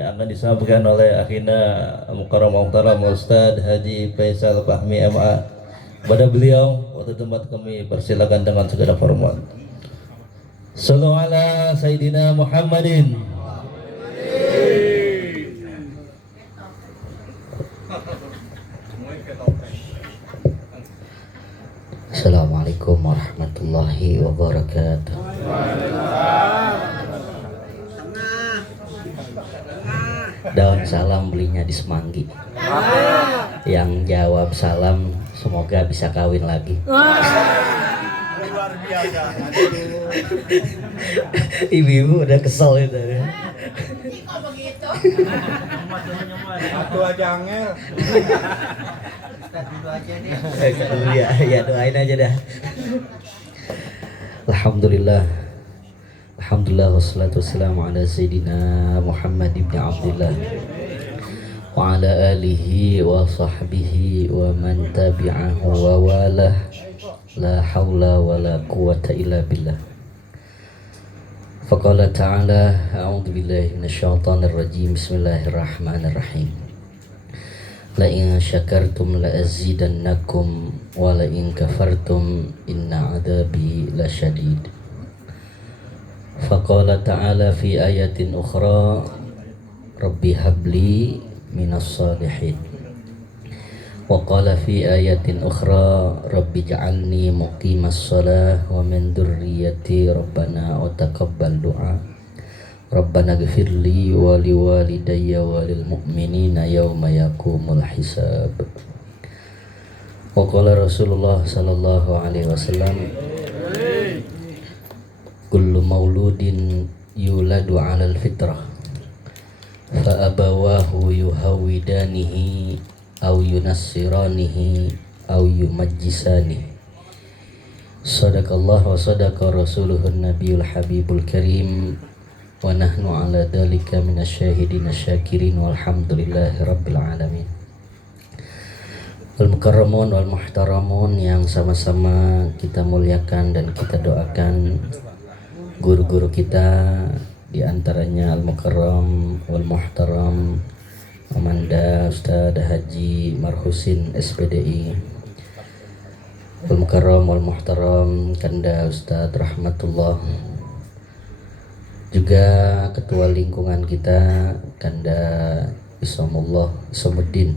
yang akan disampaikan oleh akhina Mukarram Muhtaram Ustaz Haji Faisal Fahmi MA. Pada beliau waktu tempat kami persilakan dengan segala hormat. Sallu ala Sayyidina Muhammadin. Assalamualaikum warahmatullahi wabarakatuh. Daun salam belinya di Semanggi. Yang jawab salam semoga bisa kawin lagi. Luar biasa. Ibu-ibu udah kesel itu. Kok begitu? Satu aja angel. Ya doain aja dah. Alhamdulillah. Alhamdulillah wassalatu wassalamu ala sayyidina Muhammad ibn Abdullah wa ala alihi wa sahbihi wa man tabi'ahu wa walah. La hawla wa la quwata illa billah. Faqala ta'ala a'udzu billahi minasyaitonir rajim. Bismillahirrahmanirrahim. La in syakartum la azidannakum wa la in kafartum inna 'adzabi lasyadid. Faqala ta'ala fi ayatin ukhra Rabbi habli minas salihin. Wa qala fi ayatin ukhra Rabbi ja'alni muqimas shalah wa min dzurriyyati Rabbana wa taqabbal du'a. Rabbana ghfirli wa liwalidayya wa lil mu'minina yawma yaqumul hisab. Wa qala Rasulullah sallallahu alaihi wasallam kullu mauludin yuladu 'alal fitrah fa abawahu yuhawidanihi aw yunassiranihi aw yumajjisanihi. Sadaqallah wa sadaqa rasuluhun nabiyul habibul karim wa nahnu ala dhalika minasyahidin asyakirin walhamdulillahi rabbil alamin. Wal mukarramun wal muhtaramun yang sama-sama kita muliakan dan kita doakan guru-guru kita, di antaranya Al Mukarram wal Muhtaram Amanda Ustaz Haji Marhusin SPDI, Al Mukarram wal Muhtaram Kanda Ustaz Rahmatullah, juga ketua lingkungan kita Kanda Isomuddin,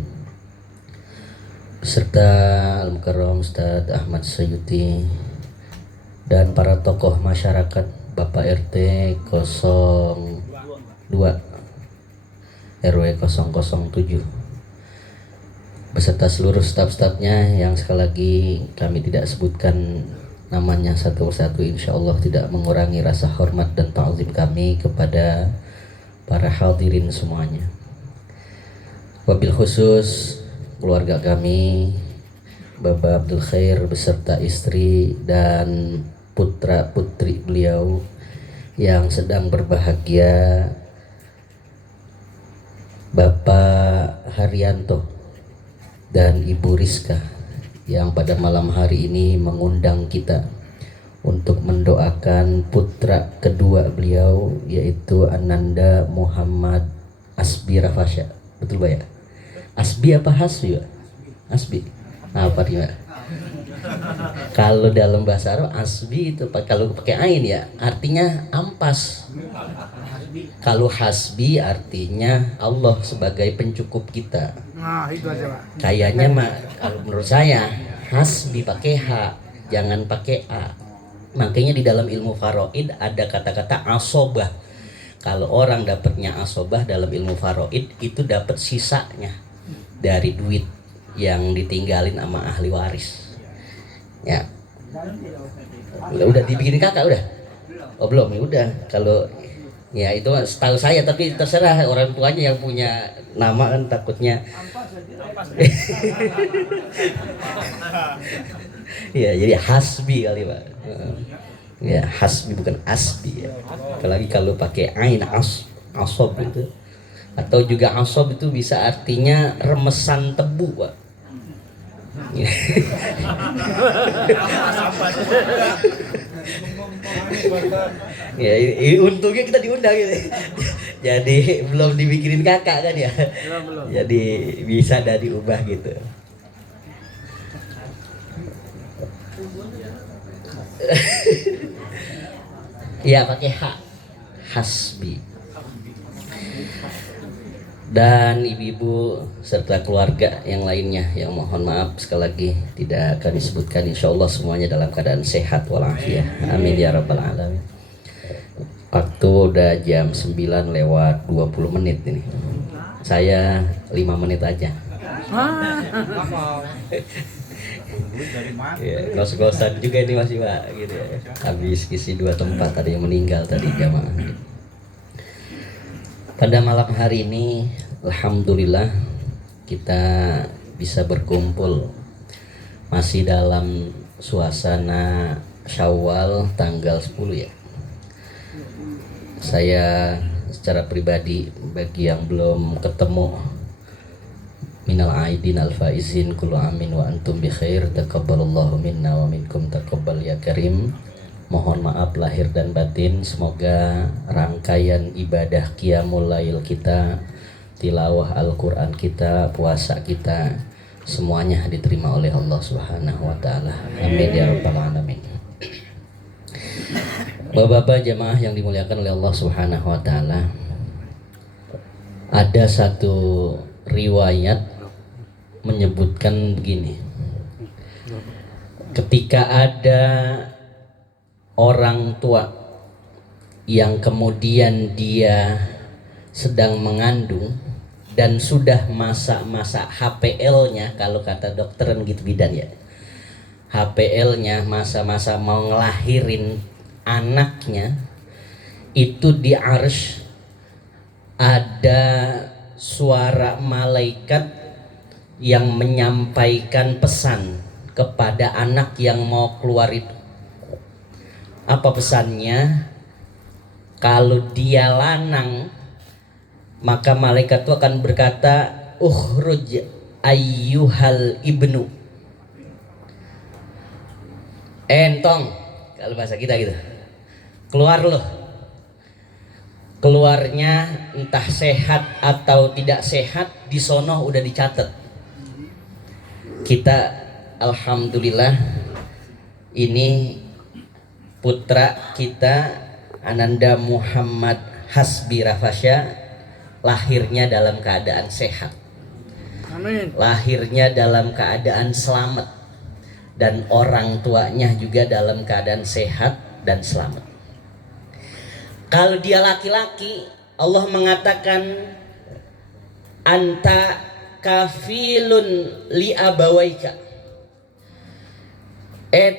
beserta Al Mukarram Ustaz Ahmad Sayuti, dan para tokoh masyarakat Bapak RT 02 RW 007 beserta seluruh staf-stafnya yang sekali lagi kami tidak sebutkan namanya satu persatu, insya Allah tidak mengurangi rasa hormat dan ta'zim kami kepada para hadirin semuanya. Wabil khusus keluarga kami, Bapak Abdul Khair beserta istri dan putra putri beliau yang sedang berbahagia, Bapak Haryanto dan Ibu Rizka yang pada malam hari ini mengundang kita untuk mendoakan putra kedua beliau, yaitu Ananda Muhammad Asbi Rafasya. Betul Pak ya? Asbi apa Hasbi Pak? Asbi. Apa nih Pak? Kalau dalam bahasa Arab Asbi itu kalau pakai ain ya artinya ampas. Kalau hasbi artinya Allah sebagai pencukup kita. Nah, itu aja, Pak. Kayaknya mah kalau menurut saya hasbi pakai H, jangan pakai A. Makanya di dalam ilmu faraid ada kata-kata asobah. Kalau orang dapatnya asobah dalam ilmu faraid itu dapat sisanya dari duit yang ditinggalin sama ahli waris. Ya. Udah dibikin kakak udah? Oh belum, ya udah. Kalau ya itu setahu saya, tapi terserah orang tuanya yang punya nama kan takutnya. Ya jadi hasbi kali Pak. Ya hasbi bukan asbi ya. Apalagi kalau pakai ain asob itu. Atau juga asob itu bisa artinya remesan tebu Pak. Ya, untungnya kita diundang gitu. Jadi belum dibikinin kakak kan ya. Belum. Jadi bisa dah diubah gitu. Ya pakai hak. Hasbi. Dan ibu-ibu serta keluarga yang lainnya yang mohon maaf sekali lagi tidak kami sebutkan, insya Allah semuanya dalam keadaan sehat walafiat. Amin ya rabbal alamin. Waktu udah jam 9 lewat 20 menit ini. Saya 5 menit aja. Ya, ngos-ngosan juga ini masih Pak gitu ya. Habis isi 2 tempat, ada yang meninggal tadi jamaah gitu. Pada malam hari ini alhamdulillah kita bisa berkumpul masih dalam suasana Syawal tanggal 10 ya. Saya secara pribadi bagi yang belum ketemu, minal aidin al faizin kullu amin wa antum bi khair, taqabbalallahu minna wa minkum taqabbal ya karim. Mohon maaf lahir dan batin, semoga rangkaian ibadah qiyamul lail kita, tilawah Al-Qur'an kita, puasa kita, semuanya diterima oleh Allah Subhanahu wa taala. Amin ya rabbal alamin. Bapak-bapak jemaah yang dimuliakan oleh Allah Subhanahu wa taala, ada satu riwayat menyebutkan begini. Ketika ada orang tua yang kemudian dia sedang mengandung dan sudah masa-masa HPL-nya, kalau kata dokter gitu bidan ya, HPL-nya masa-masa mau ngelahirin anaknya, itu di arsy ada suara malaikat yang menyampaikan pesan kepada anak yang mau keluar itu. Apa pesannya? Kalau dia lanang, maka malaikat itu akan berkata, ukhruj ayyuhal ibnu. Entong, kalau bahasa kita gitu. Keluar loh. Keluarnya entah sehat atau tidak sehat, di sono udah dicatat. Kita alhamdulillah ini putra kita Ananda Muhammad Hasbi Rafasya lahirnya dalam keadaan sehat. Amin. Lahirnya dalam keadaan selamat, dan orang tuanya juga dalam keadaan sehat dan selamat. Kalau dia laki-laki, Allah mengatakan anta kafilun li abawaika.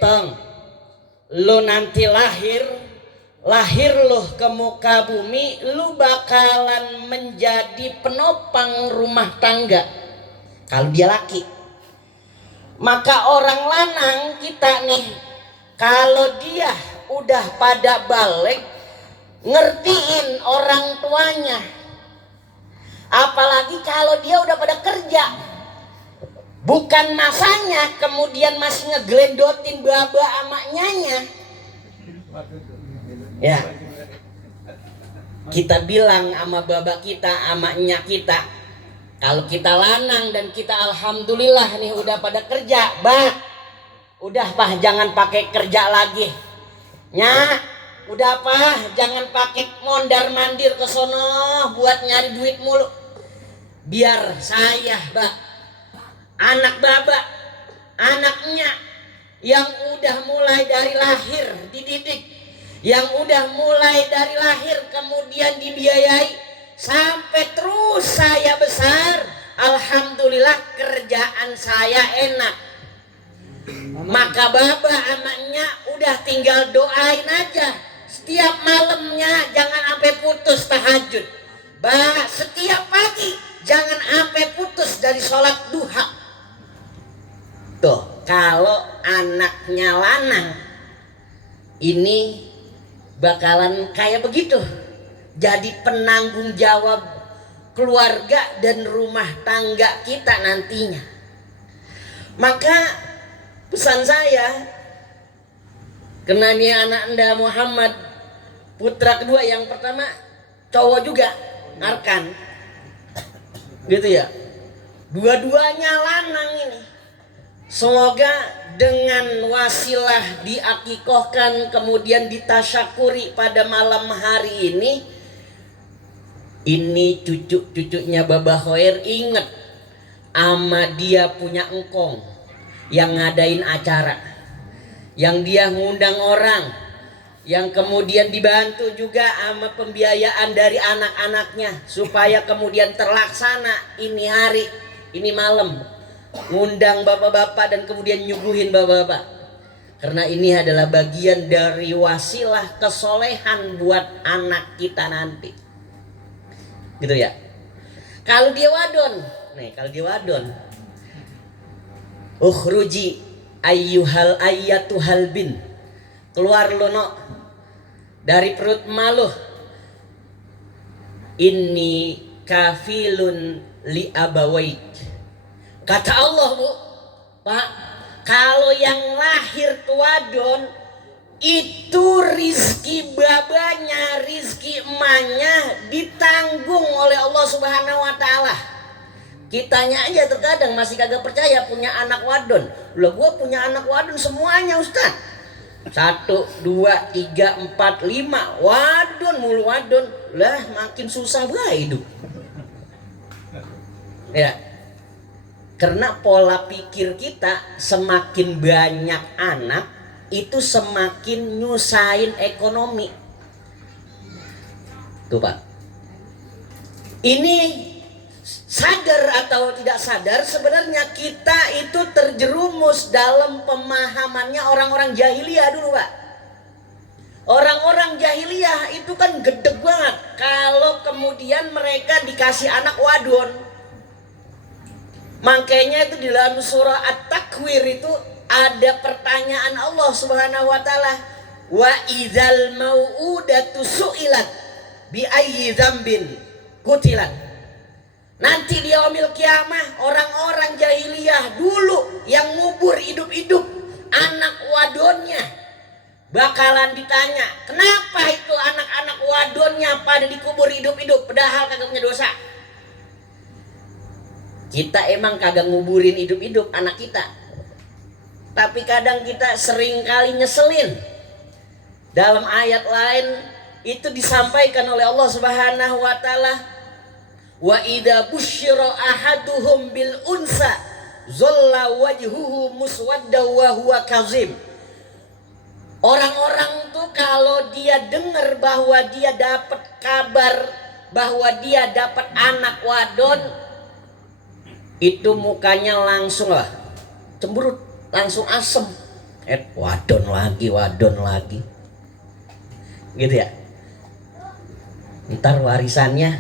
Tong, lo nanti lahir loh ke muka bumi, lu bakalan menjadi penopang rumah tangga. Kalau dia laki. Maka orang lanang kita nih, kalau dia udah pada balik, ngertiin orang tuanya. Apalagi kalau dia udah pada kerja, bukan masanya kemudian masih ngegelendotin baba sama nyanya. Ya, kita bilang sama baba kita, sama nyak kita, kalau kita lanang dan kita alhamdulillah nih udah pada kerja, bah, udah Pak jangan pakai kerja lagi. Nyak, udah Pak jangan pakai mondar mandir ke sono buat nyari duit mulu. Biar saya, Mbak, anak baba, anaknya yang udah mulai dari lahir dididik, yang udah mulai dari lahir kemudian dibiayai sampai terus saya besar, alhamdulillah kerjaan saya enak. Maka baba anaknya udah tinggal doain aja setiap malamnya, jangan sampai putus tahajud. Setiap pagi jangan sampai putus dari sholat duha. Tuh, kalau anaknya lanang ini bakalan kayak begitu, jadi penanggung jawab keluarga dan rumah tangga kita nantinya. Maka pesan saya, karena ini anak Anda Muhammad, putra kedua, yang pertama cowok juga, Arkan. Gitu ya. Dua-duanya lanang ini. Semoga dengan wasilah diakikohkan kemudian ditasyakuri pada malam hari ini cucu-cucunya Baba Khair inget ama dia punya engkong yang ngadain acara, yang dia ngundang orang, yang kemudian dibantu juga sama pembiayaan dari anak-anaknya supaya kemudian terlaksana ini hari, ini malam, ngundang bapak-bapak dan kemudian nyuguhin bapak-bapak. Karena ini adalah bagian dari wasilah kesolehan buat anak kita nanti. Gitu ya. Kalau dia wadon, kalau dia wadon, ukhruji ayyuhal ayyatuhal bin, keluar lo no dari perut maluh, inni kafilun li abawaik. Kata Allah, Bu, Pak, kalau yang lahir tuadon itu rizki babanya, rizki emaknya ditanggung oleh Allah Subhanahu wa Ta'ala. Kitanya aja terkadang masih kagak percaya punya anak wadon. Lah gua punya anak wadon semuanya, Ustaz. 1, 2, 3, 4, 5 wadon, mulu wadon. Lah makin susah bae hidup. Ya. Karena pola pikir kita semakin banyak anak itu semakin nyusahin ekonomi. Tuh Pak. Ini sadar atau tidak sadar sebenarnya kita itu terjerumus dalam pemahamannya orang-orang jahiliyah dulu Pak. Orang-orang jahiliyah itu kan gedeg banget kalau kemudian mereka dikasih anak wadon. Makanya itu di dalam surah At-Takwir itu ada pertanyaan Allah Subhanahu wa Ta'ala, wa idzal mau'udatu su'ilat bi ayyi dzambin qutilat. Nanti di yaumil kiamah orang-orang jahiliyah dulu yang ngubur hidup-hidup anak wadonnya bakalan ditanya, kenapa itu anak-anak wadonnya pada dikubur hidup-hidup padahal kagak punya dosa. Kita emang kagak nguburin hidup-hidup anak kita, tapi kadang kita sering kali nyeselin. Dalam ayat lain itu disampaikan oleh Allah Subhanahu wa Ta'ala, wa idza busyira ahaduhum bil unsa zalla wajhuhu muswadda wa huwa kazim. Orang-orang tuh kalau dia dengar bahwa dia dapat kabar bahwa dia dapat anak wadon, itu mukanya langsung lah cemberut, langsung asem. Wadon lagi gitu ya. Ntar warisannya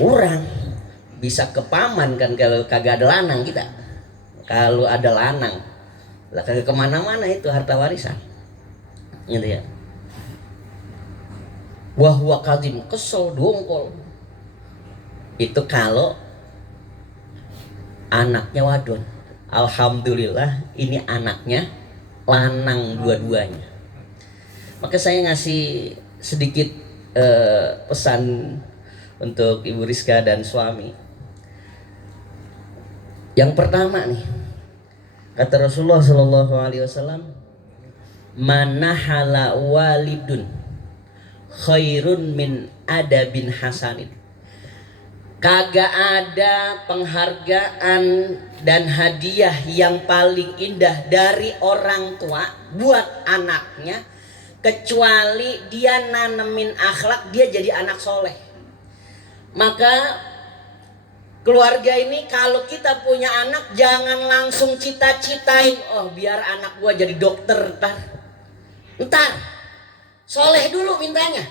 kurang, bisa ke paman kan kalau kagak ada lanang kita. Kalau ada lanang lah kagak kemana-mana itu harta warisan gitu ya. Wahwa kazim, kesel dongkol. Itu kalau anaknya wadon. Alhamdulillah ini anaknya lanang dua-duanya. Maka saya ngasih sedikit pesan untuk Ibu Rizka dan suami. Yang pertama nih, kata Rasulullah Shallallahu Alaihi Wasallam, manahala walidun khairun min adabin hasanin. Kagak ada penghargaan dan hadiah yang paling indah dari orang tua buat anaknya kecuali dia nanemin akhlak, dia jadi anak soleh. Maka keluarga ini kalau kita punya anak jangan langsung cita-citain, oh biar anak gua jadi dokter ntar soleh dulu mintanya.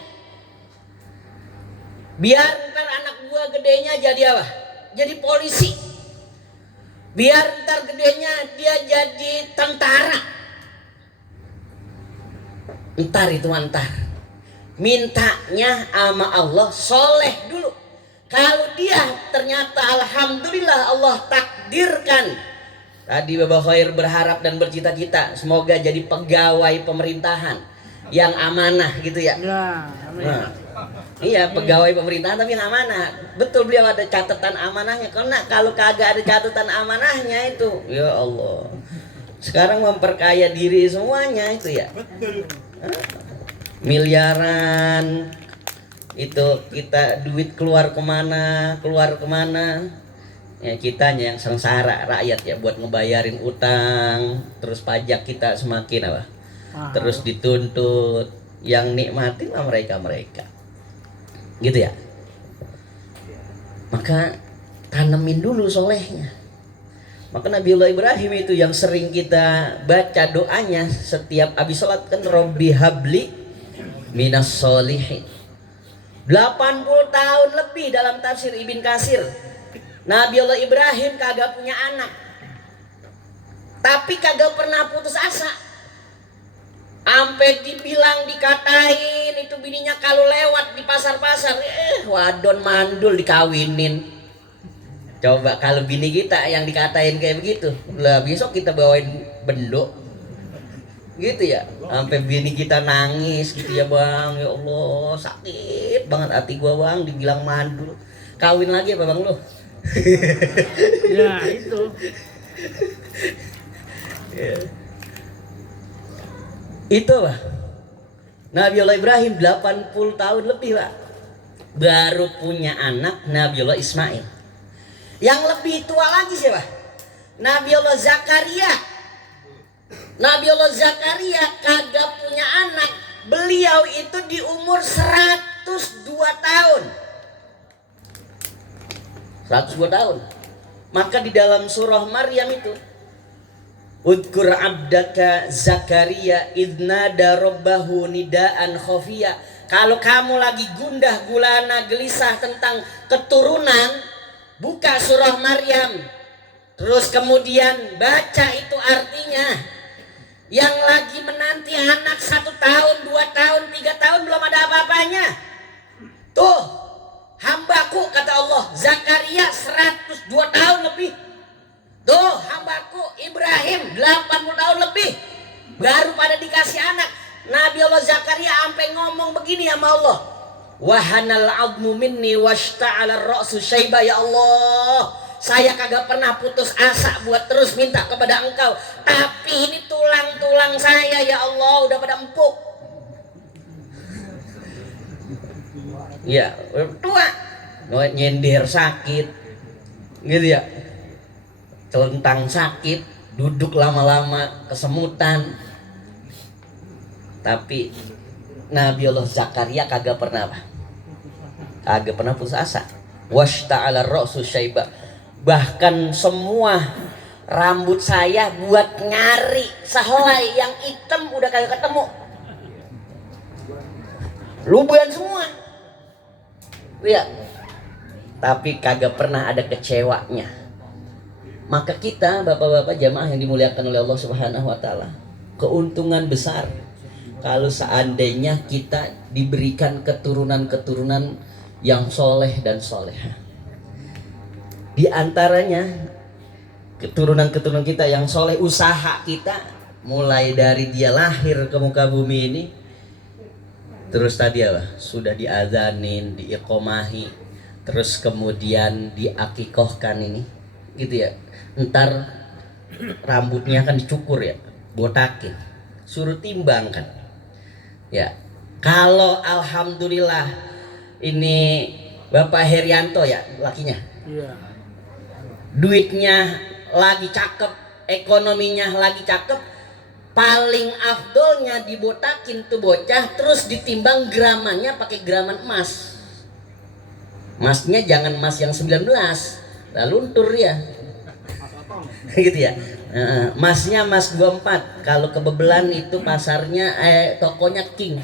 Biar ntar anak gua gedenya jadi apa? Jadi polisi. Biar ntar gedenya dia jadi tentara. Ntar itu ntar. Mintanya sama Allah soleh dulu. Kalau dia ternyata alhamdulillah Allah takdirkan. Tadi Bapak Khair berharap dan bercita-cita semoga jadi pegawai pemerintahan yang amanah gitu ya. Ya, amin. Nah, Iya, pegawai pemerintahan tapi yang amanah. Betul, beliau ada catatan amanahnya. Karena kalau kagak ada catatan amanahnya itu, ya Allah. Sekarang memperkaya diri semuanya itu ya. Miliaran itu kita duit keluar kemana ya kitanya yang sengsara, rakyat ya, buat ngebayarin utang, terus pajak kita semakin apa, terus dituntut, yang nikmatin lah mereka gitu ya. Maka tanemin dulu solehnya. Maka Nabiullah Ibrahim itu yang sering kita baca doanya setiap habis sholat kan, Robbi habli minas solihin. 80 tahun lebih dalam tafsir Ibn Katsir, Nabiullah Ibrahim kagak punya anak, tapi kagak pernah putus asa. Sampai dibilang, dikatain itu bininya kalau lewat di pasar-pasar, wadon mandul dikawinin. Coba kalau bini kita yang dikatain kayak begitu, lah besok kita bawain bendok gitu ya, sampai bini kita nangis gitu ya bang, ya Allah sakit banget hati gua bang, dibilang mandul. Kawin lagi apa bang lo? Ya itu. Itu Pak, Nabiullah Ibrahim 80 tahun lebih Pak, baru punya anak Nabiullah Ismail. Yang lebih tua lagi siapa? Nabiullah Zakaria. Nabiullah Zakaria kagak punya anak, beliau itu di umur 102 tahun. 102 tahun. Maka di dalam surah Maryam itu, Udkur abdaka Zakaria idnada rabbahu nidaan khafiyya. Kalau kamu lagi gundah gulana gelisah tentang keturunan, buka surah Maryam, terus kemudian baca itu artinya. Yang lagi menanti anak 1 tahun, 2 tahun, 3 tahun belum ada apa-apanya. Tuh, hambaku kata Allah, Zakaria 102 tahun lebih. Tuh, hambaku Ibrahim 80 tahun lebih, baru pada dikasih anak. Nabi Allah Zakaria sampai ngomong begini sama Allah, wahanal azmu minni washta'ala ar-ra'su syaiba, ya Allah, saya kagak pernah putus asa buat terus minta kepada Engkau, tapi ini tulang-tulang saya ya Allah udah pada empuk. Ya, tua, nyender sakit, gitu ya, celentang sakit, duduk lama-lama kesemutan. Tapi Nabi Allah Zakaria kagak pernah apa? Kagak pernah putus asa. Washta'ala ar-ra'su syaiba. Bahkan semua rambut saya buat nyari sehelai yang hitam udah kagak ketemu, luban semua ya, tapi kagak pernah ada kecewanya. Maka kita bapak-bapak jamaah yang dimuliakan oleh Allah Subhanahu wa taala, keuntungan besar kalau seandainya kita diberikan keturunan-keturunan yang soleh dan soleha. Di antaranya keturunan-keturunan kita yang soleh, usaha kita mulai dari dia lahir ke muka bumi ini, terus tadi apa? Sudah diazanin, diiqomahi, terus kemudian diakikohkan ini, gitu ya. Ntar rambutnya kan dicukur ya, botakin, suruh timbang kan. Ya, kalau alhamdulillah ini Bapak Herianto ya lakinya. Iya. Duitnya lagi cakep, ekonominya lagi cakep, paling afdolnya dibotakin tuh bocah, terus ditimbang gramannya pakai graman emas. Emasnya jangan emas yang 19, lah luntur ya. Gitu ya. Emasnya emas 24, kalau kebebelan itu pasarnya tokonya King.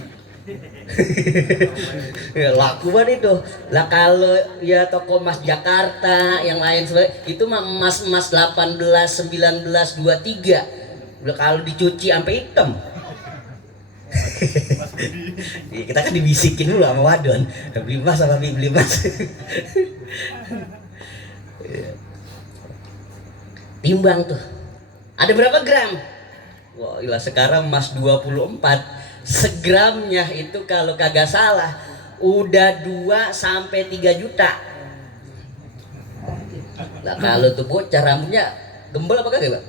Ya, laku banget itu lah. Kalau ya toko emas Jakarta yang lain itu mah emas 18, 19, 23. Kalau dicuci sampai hitam. Kita kan dibisikin dulu sama wadon, beli emas apa beli emas. Timbang tuh, ada berapa gram? Wah, ilah sekarang emas 24, segramnya itu kalau kagak salah udah 2 sampai 3 juta. Lah kalau tuh bocah rambutnya gembel apa kagak, Pak?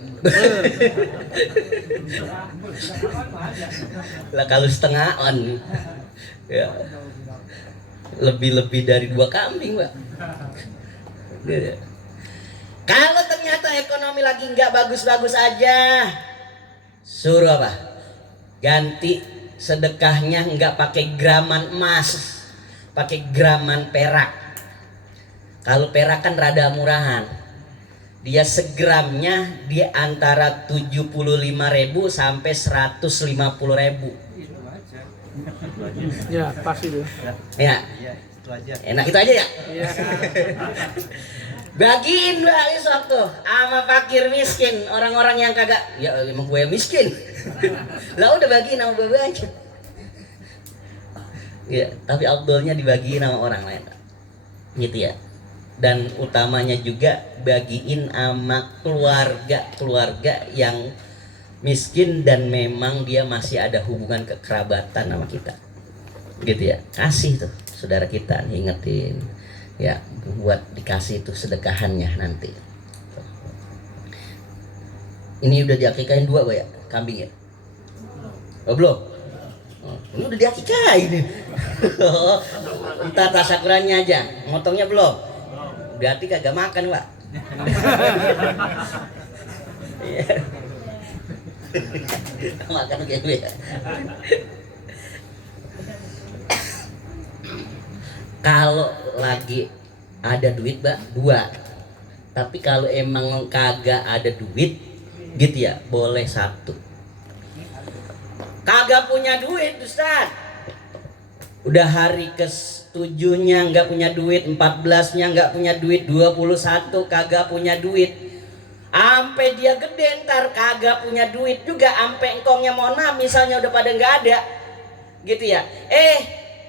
Lah kalau setengah on ya lebih dari 2 kambing, Pak. Kalau ternyata ekonomi lagi nggak bagus-bagus aja, suruh apa? Ganti sedekahnya nggak pakai graman emas, pakai graman perak. Kalau perak kan rada murahan. Dia segramnya di antara 75.000 sampai 150.000. Ya, pasti itu. Ya. Enak itu aja ya. Iya. Bagiin besok tuh sama fakir miskin, orang-orang yang kagak, ya emang gue yang miskin. Lah udah bagiin sama babe aja. Ya, tapi afdolnya dibagiin sama orang lain. Gitu ya. Dan utamanya juga bagiin sama keluarga yang miskin dan memang dia masih ada hubungan kekerabatan sama kita. Gitu ya. Kasih tuh saudara kita, ingetin. Ya, buat dikasih itu sedekahannya nanti. Ini udah diakikain 2, Pak ya, kambing ya? Oh, belum? Oh, ini udah diakikain. Entar tasakurannya aja, motongnya belum? Berarti kagak makan, Pak. Makan kayak gue ya. Kalau lagi ada duit, Mbak, 2. Tapi kalau emang kagak ada duit, gitu ya, boleh 1. Kagak punya duit, Ustaz. Udah hari ke-7-nya nggak punya duit, 14-nya nggak punya duit, 21 kagak punya duit. Ampe dia gede ntar kagak punya duit juga, ampe engkongnya mohon maaf misalnya udah pada nggak ada, gitu ya.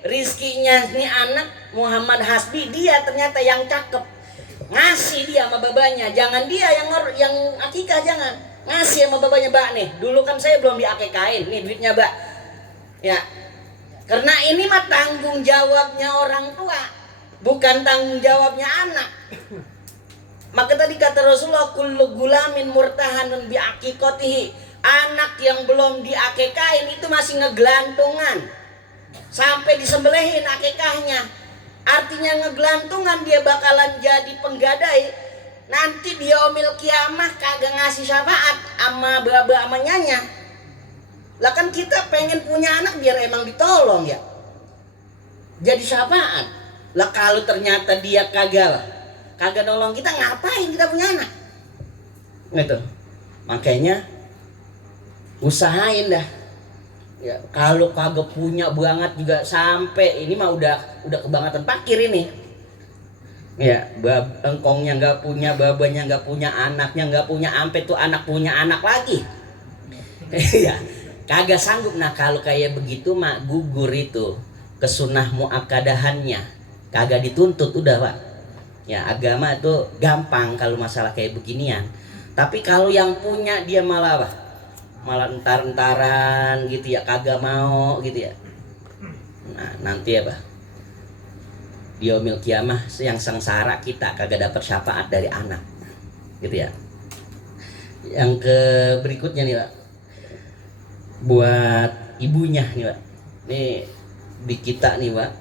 Rizkinya nih anak Muhammad Hasbi, dia ternyata yang cakep, ngasih dia sama babanya. Jangan dia yang akikah, jangan ngasih sama babanya. Mbak nih, dulu kan saya belum diakikain, nih duitnya Mbak ya, karena ini mah tanggung jawabnya orang tua, bukan tanggung jawabnya anak. Maka tadi kata Rasulullah, kullu gulamin murtahanun bi aqiqatihi. Anak yang belum diakikain itu masih ngegelantungan sampai disembelihin akikahnya. Artinya ngegelantungan, dia bakalan jadi penggadai. Nanti di yaumil kiamah kagak ngasih syafaat sama baba sama nyanya. Lah kan kita pengen punya anak biar emang ditolong ya, jadi syafaat. Lah kalau ternyata dia kagak nolong kita, ngapain kita punya anak? Gitu. Makanya usahain dah. Ya, kalau kagak punya banget juga sampai ini mah udah kebangetan pakir ini. Ya, engkongnya nggak punya, babanya nggak punya, anaknya nggak punya, ampe tuh anak punya anak lagi. Ya, kagak sanggup. Nah kalau kayak begitu mah gugur itu kesunah muakadahannya, kagak dituntut udah, Pak. Ya, agama itu gampang kalau masalah kayak beginian. Tapi kalau yang punya dia malah apa? Malah entar-entaran gitu ya, kagak mau gitu ya. Nah nanti apa, di yaumil kiamah yang sengsara kita kagak dapat syafaat dari anak gitu ya. Yang ke berikutnya nih, Pak, buat ibunya nih, Pak. Nih di kita nih, Pak,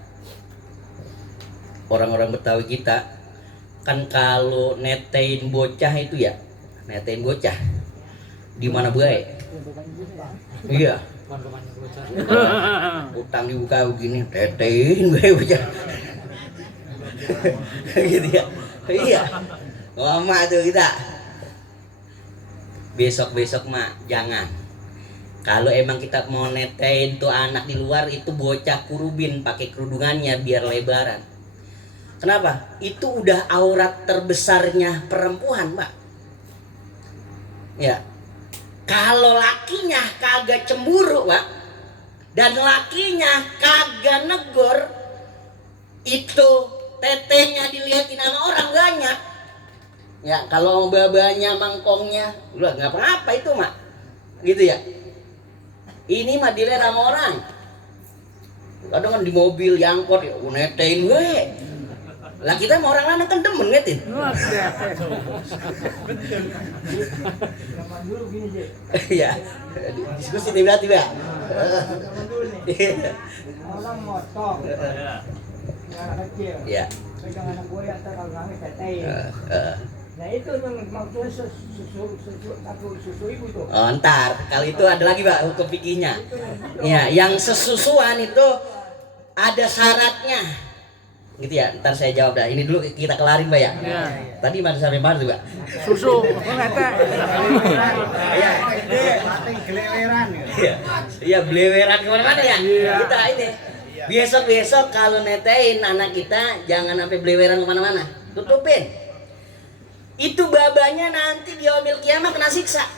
orang-orang Betawi kita kan kalau netein bocah itu ya, netein bocah di mana baik. Iya. Utang dibuka begini, tetein gue bocah. Gitu ya. Iya. Lama tuh kita. Besok-besok mah jangan. Kalau emang kita mau netein tuh anak di luar, itu bocah kurubin pakai kerudungannya biar lebaran. Kenapa? Itu udah aurat terbesarnya perempuan, Pak. Ya. Kalau lakinya kagak cemburu, Pak, dan lakinya kagak negor, itu tetehnya dilihatin sama orang banyak. Ya, kalau babanya mangkongnya, udah nggak apa-apa itu, Mak. Gitu ya. Ini mah dilihat sama orang. Kadang kan di mobil, di angkot, ya netein gue. Lah kita mau orang lanang kan demen ngetin. Iya. Diskusi tiba-tiba. Orang motong. Anak kecil. Iya. Pegang anak gue atau kalau nangis tetein. Nah itu yang maksudnya susu ibu tuh. Oh, ntar kalau itu ada lagi Pak hukum fikihnya. Ya, yang sesusuan itu ada syaratnya. Gitu ya. Ntar saya jawab dah. Ini dulu kita kelarin Pak ya. Iya. Tadi mana sampai mana tuh Pak? Susu, ngete. Iya. Iya. Iya, beleweran kemana-mana ya. Kita ini. Besok-besok kalau netein anak kita jangan sampai beleweran kemana-mana. Tutupin. Itu babanya nanti di yaumil kiamah kena siksa.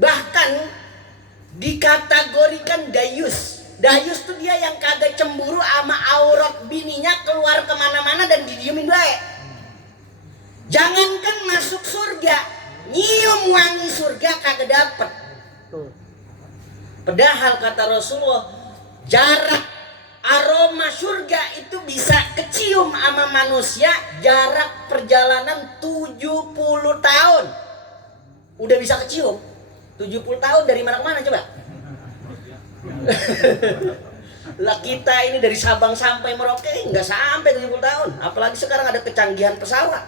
Bahkan dikategorikan dayus. Dayus tuh dia yang kagak cemburu sama aurat bininya keluar kemana-mana dan didiemin baik. Jangankan masuk surga, nyium wangi surga kagak dapet. Padahal kata Rasulullah, jarak aroma surga itu bisa kecium sama manusia jarak perjalanan 70 tahun. Udah bisa kecium 70 tahun dari mana ke mana coba? Lah kita ini dari Sabang sampai Merauke nggak sampai 70 tahun. Apalagi sekarang ada kecanggihan pesawat.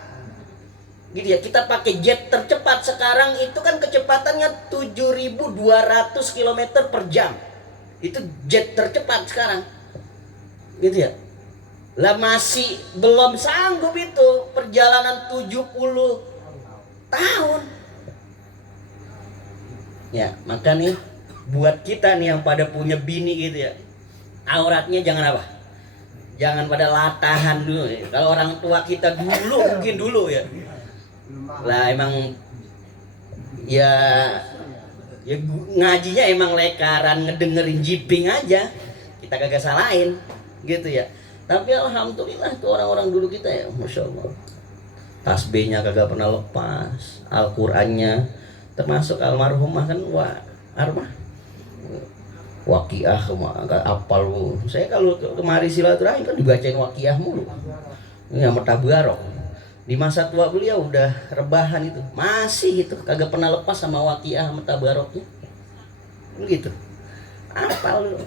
Gitu ya, kita pakai jet tercepat sekarang itu kan kecepatannya 7.200 km per jam. Itu jet tercepat sekarang. Gitu ya. Lah masih belum sanggup itu perjalanan 70 tahun. Ya, maka nih buat kita nih yang pada punya bini gitu ya. Auratnya jangan apa? Jangan pada latahan dulu ya. Kalau orang tua kita dulu mungkin dulu ya. Lah emang ya ngajinya emang lekaran ngedengerin jiping aja. Kita kagak salahin gitu ya. Tapi alhamdulillah tuh orang-orang dulu kita ya, masya Allah. Tasbihnya kagak pernah lepas, Al-Qur'annya termasuk almarhumah kan armah. Waqiah agak apal lu. Saya kalau kemari silaturahim kan dibacain Waqiah mulu. Ini sama Tabarok. Di masa tua beliau udah rebahan itu, masih itu kagak pernah lepas sama Waqiah sama Tabaroknya. Gitu. Apal lu.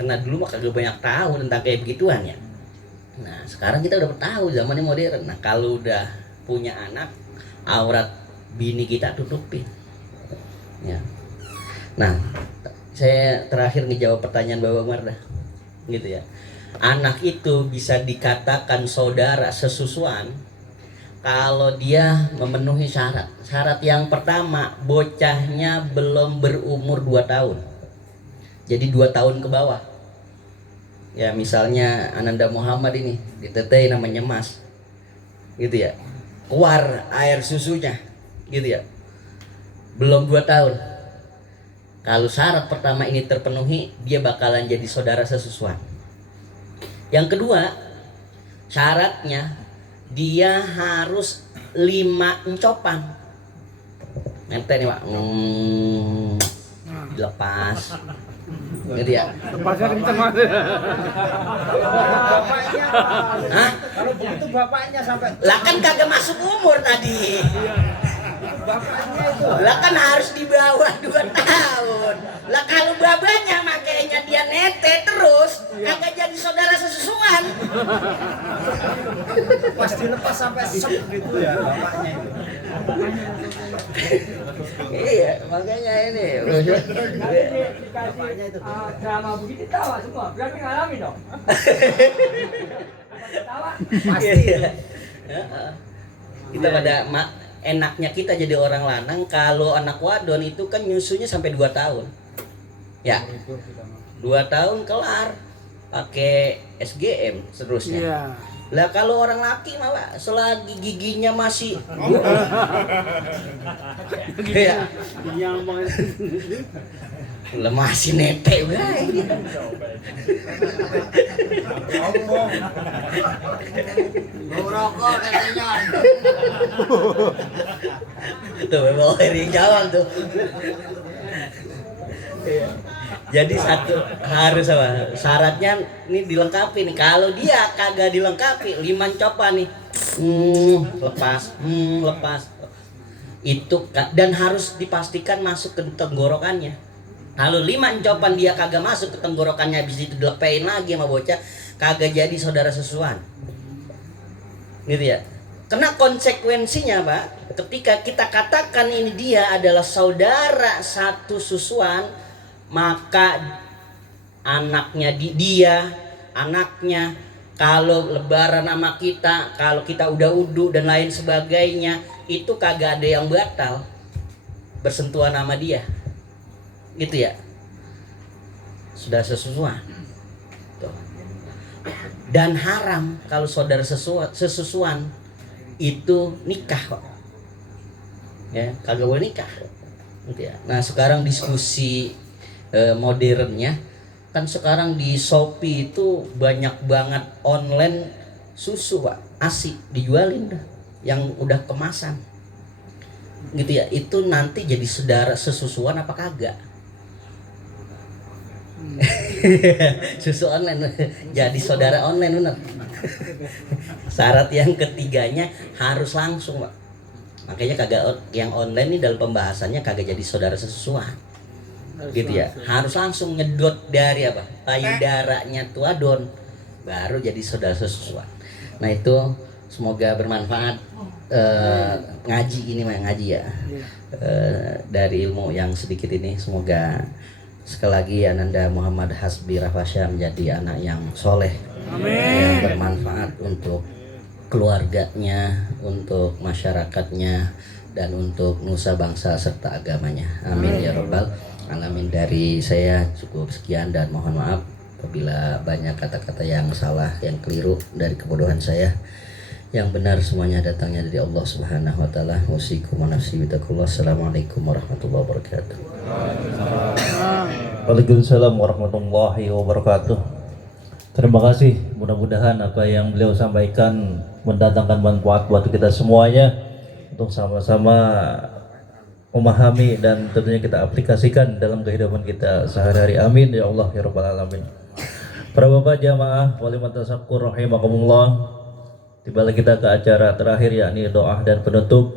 Karena dulu mah kagak banyak tahu tentang kayak begituan ya. Nah sekarang kita udah tahu zamannya modern. Nah kalau udah punya anak, aurat bini kita tutupin. Ya. Nah saya terakhir ngejawab pertanyaan Bapak Mardah, gitu ya. Anak itu bisa dikatakan saudara sesusuan kalau dia memenuhi syarat. Syarat yang pertama, bocahnya belum berumur 2 tahun. Jadi 2 tahun ke bawah. Ya misalnya Ananda Muhammad ini ditetei namanya Mas, gitu ya, keluar air susunya, gitu ya, belum 2 tahun. Kalau syarat pertama ini terpenuhi, dia bakalan jadi saudara sesusuan. Yang kedua, syaratnya dia harus 5 encopan. Ente nih Pak, dilepas. Gitu ya. Lepasnya kenceng banget. Hah? Kalau begitu bapaknya sampai Lah kan kagak masuk umur tadi. bapaknya itu. Lah kan harus di bawah 2 tahun. Lah kalau babanya makanya dia nete terus, kagak jadi saudara sesusuan. Pas dilepas sampai sep gitu ya bapaknya itu. Iya, makanya ini. Dikasih drama begitu tawa semua. Berarti ngalami dong. Tawa. Iya. Kita pada enaknya kita jadi orang lanang kalau anak wadon itu kan nyusunya sampai 2 tahun. Ya. 2 tahun kelar. Pakai SGM seterusnya. Iya. Lah kalau orang laki malah selagi giginya masih ya. Lah masih nete wae. Mau rokok katanya. Tuh bawa air yang jawab tuh. Jadi satu harus apa? Syaratnya nih dilengkapi nih. Kalau dia kagak dilengkapi, 5 copan nih. Lepas, lepas. Dan harus dipastikan masuk ke tenggorokannya. Kalau 5 copan dia kagak masuk ke tenggorokannya, habis itu dilepein lagi sama bocah, kagak jadi saudara sesuan. Gitu ya. Kena konsekuensinya, Pak. Ketika kita katakan ini dia adalah saudara satu susuan, maka anaknya anaknya kalau lebaran sama kita, kalau kita udah udu dan lain sebagainya, itu kagak ada yang batal bersentuhan sama dia. Gitu ya. Sudah sesusuan. Tuh. Dan haram kalau saudara sesusuan itu nikah, Pak. Ya, kagak boleh nikah. Gitu ya. Nah, sekarang diskusi modernnya kan sekarang di Shopee itu banyak banget online susu, Pak. ASI dijualin dah yang udah kemasan. Gitu ya. Itu nanti jadi saudara sesusuan apa kagak? Susu online jadi saudara online, bener. Syarat yang ketiganya harus langsung, Pak. Makanya kagak yang online ini dalam pembahasannya kagak jadi saudara sesusuan. Gitu ya. Harus langsung nyedot dari apa? Payudaranya tuadon baru jadi saudara sesusuan. Nah, itu semoga bermanfaat. Ngaji ini mah ngaji ya. Dari ilmu yang sedikit ini semoga sekali lagi Ananda Muhammad Hasbi Rafasya menjadi anak yang soleh, yang bermanfaat untuk keluarganya, untuk masyarakatnya, dan untuk nusa bangsa serta agamanya. Amin ya robbal alamin. Dari saya cukup sekian dan mohon maaf apabila banyak kata-kata yang salah, yang keliru dari kebodohan saya. Yang benar semuanya datangnya dari Allah Subhanahu wa taala. Wasikum wa nafsi bitaqullah. Assalamualaikum warahmatullahi wabarakatuh. Waalaikumsalam warahmatullahi wabarakatuh. Terima kasih. Mudah-mudahan apa yang beliau sampaikan mendatangkan manfaat buat kita semuanya untuk sama-sama memahami dan tentunya kita aplikasikan dalam kehidupan kita sehari-hari. Amin ya Allah ya rabbal alamin. Para bapak jamaah walimat tasakkur rahimakumullah. Tiba kita ke acara terakhir yakni doa dan penutup.